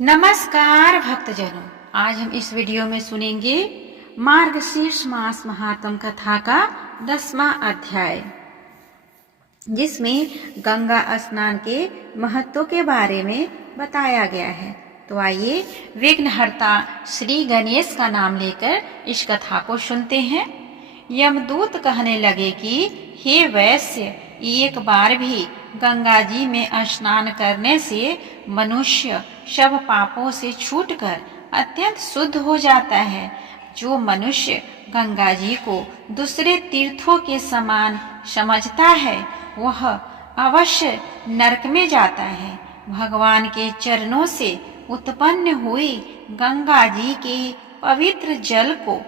नमस्कार भक्तजनों, आज हम इस वीडियो में सुनेंगे मार्गशीर्ष मास महात्म कथा का 10वां अध्याय, जिसमें गंगा स्नान के महत्व के बारे में बताया गया है। तो आइए विघ्नहर्ता श्री गणेश का नाम लेकर इस कथा को सुनते हैं। यमदूत कहने लगे कि हे वैश्य, एक बार भी गंगा जी में स्नान करने से मनुष्य सब पापों से छूटकर अत्यंत शुद्ध हो जाता है। जो मनुष्य गंगा जी को दूसरे तीर्थों के समान समझता है वह अवश्य नरक में जाता है। भगवान के चरणों से उत्पन्न हुई गंगा जी के पवित्र जल को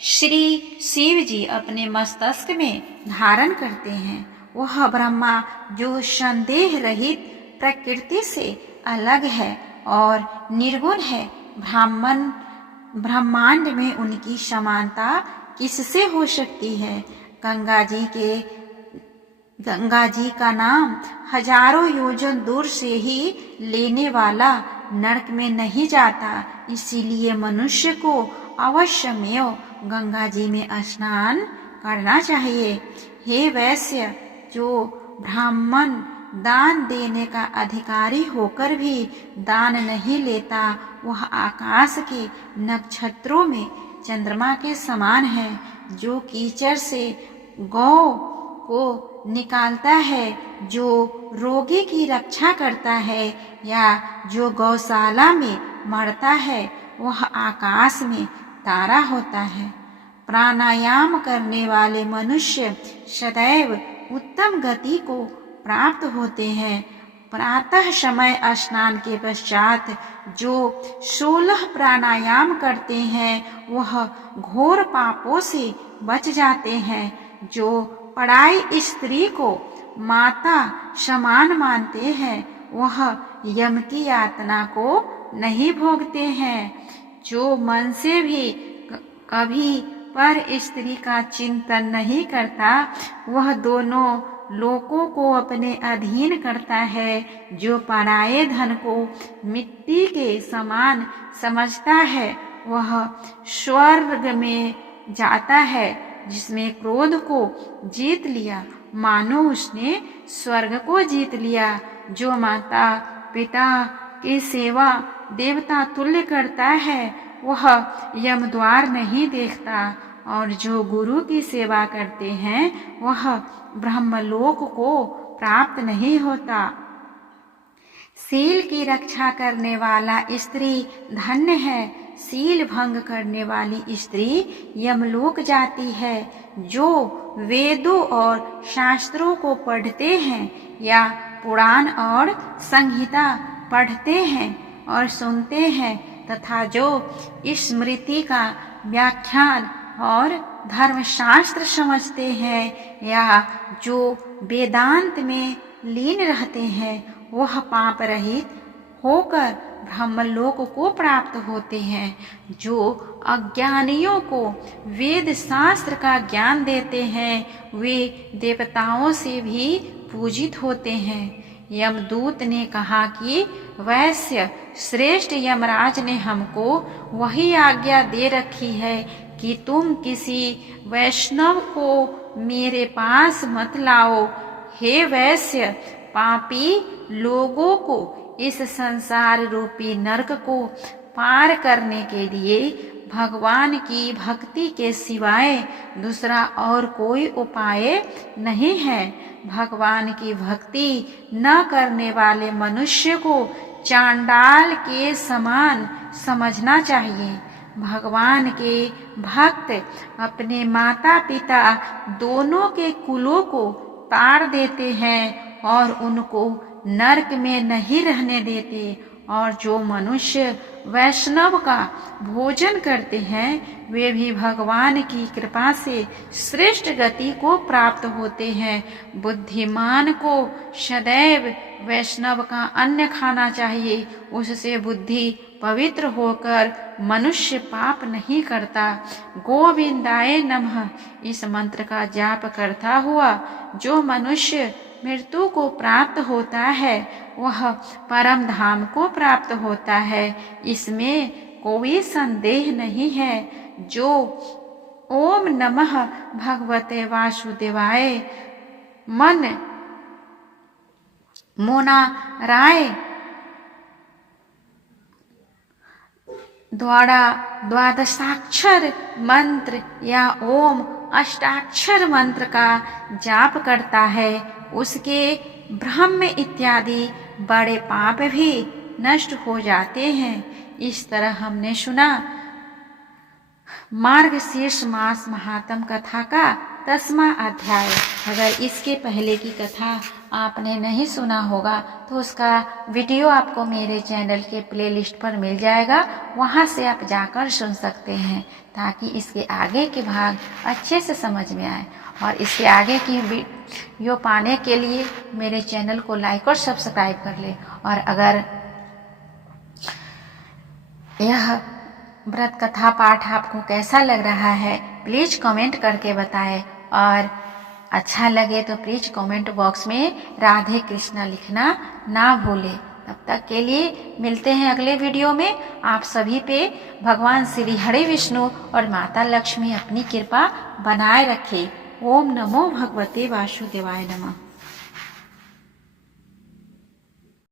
श्री शिव जी अपने मस्तक में धारण करते हैं। वह ब्रह्मा जो संदेह रहित प्रकृति से अलग है और निर्गुण है, ब्रह्मांड में उनकी समानता किससे हो सकती है। गंगा जी का नाम हजारों योजन दूर से ही लेने वाला नरक में नहीं जाता। इसीलिए मनुष्य को अवश्यमेव गंगा जी में स्नान करना चाहिए। हे वैश्य, जो ब्राह्मण दान देने का अधिकारी होकर भी दान नहीं लेता, वह आकाश के नक्षत्रों में चंद्रमा के समान है। जो कीचड़ से गौ को निकालता है, जो रोगी की रक्षा करता है, या जो गौशाला में मरता है, वह आकाश में तारा होता है। प्राणायाम करने वाले मनुष्य सदैव उत्तम गति को प्राप्त होते हैं। प्रातः समय स्नान के पश्चात जो 16 प्राणायाम करते हैं वह घोर पापों से बच जाते हैं। जो पराई स्त्री को माता समान मानते हैं वह यम की यातना को नहीं भोगते हैं। जो मन से भी कभी पर स्त्री का चिंतन नहीं करता वह दोनों लोकों को अपने अधीन करता है। जो पराये धन को मिट्टी के समान समझता है वह स्वर्ग में जाता है। जिसने क्रोध को जीत लिया मानो उसने स्वर्ग को जीत लिया। जो माता पिता की सेवा देवता तुल्य करता है वह यमद्वार नहीं देखता, और जो गुरु की सेवा करते हैं वह ब्रह्मलोक को प्राप्त नहीं होता। शील की रक्षा करने वाला स्त्री धन्य है। शील भंग करने वाली स्त्री यमलोक जाती है। जो वेदों और शास्त्रों को पढ़ते हैं या पुराण और संहिता पढ़ते हैं और सुनते हैं, तथा जो स्मृति का व्याख्यान और धर्मशास्त्र समझते हैं, या जो वेदांत में लीन रहते हैं, वह पाप रहित होकर ब्रह्मलोक को प्राप्त होते हैं। जो अज्ञानियों को वेद शास्त्र का ज्ञान देते हैं वे देवताओं से भी पूजित होते हैं। यमदूत ने कहा कि वैश्य श्रेष्ठ यमराज ने हमको वही आज्ञा दे रखी है कि तुम किसी वैष्णव को मेरे पास मत लाओ। हे वैश्य, पापी लोगों को इस संसार रूपी नरक को पार करने के लिए भगवान की भक्ति के सिवाय दूसरा और कोई उपाय नहीं है। भगवान की भक्ति न करने वाले मनुष्य को चांडाल के समान समझना चाहिए। भगवान के भक्त अपने माता पिता दोनों के कुलों को ताड़ देते हैं और उनको नरक में नहीं रहने देते। और जो मनुष्य वैष्णव का भोजन करते हैं वे भी भगवान की कृपा से श्रेष्ठ गति को प्राप्त होते हैं। बुद्धिमान को सदैव वैष्णव का अन्न खाना चाहिए, उससे बुद्धि पवित्र होकर मनुष्य पाप नहीं करता। गोविंदाय नमः इस मंत्र का जाप करता हुआ जो मनुष्य मृत्यु को प्राप्त होता है वह परम धाम को प्राप्त होता है, इसमें कोई संदेह नहीं है। जो ओम नमः भगवते वासुदेवाय मन मोना राय द्वारा द्वादशाक्षर मंत्र या ओम अष्टाक्षर मंत्र का जाप करता है, उसके ब्रह्म इत्यादि बड़े पाप भी नष्ट हो जाते हैं। इस तरह हमने सुना मार्गशीर्ष मास महात्म कथा का 10वां अध्याय। अगर इसके पहले की कथा आपने नहीं सुना होगा तो उसका वीडियो आपको मेरे चैनल के प्लेलिस्ट पर मिल जाएगा, वहां से आप जाकर सुन सकते हैं, ताकि इसके आगे के भाग अच्छे से समझ में आए। और इसके आगे की वीडियो पाने के लिए मेरे चैनल को लाइक और सब्सक्राइब कर ले। और अगर यह व्रत कथा पाठ आपको कैसा लग रहा है प्लीज कमेंट करके बताएं, और अच्छा लगे तो प्लीज कमेंट बॉक्स में राधे कृष्णा लिखना ना भूलें। तब तक के लिए मिलते हैं अगले वीडियो में। आप सभी पे भगवान श्री हरि विष्णु और माता लक्ष्मी अपनी कृपा बनाए रखे। ओम नमो भगवते वासुदेवाय नमः।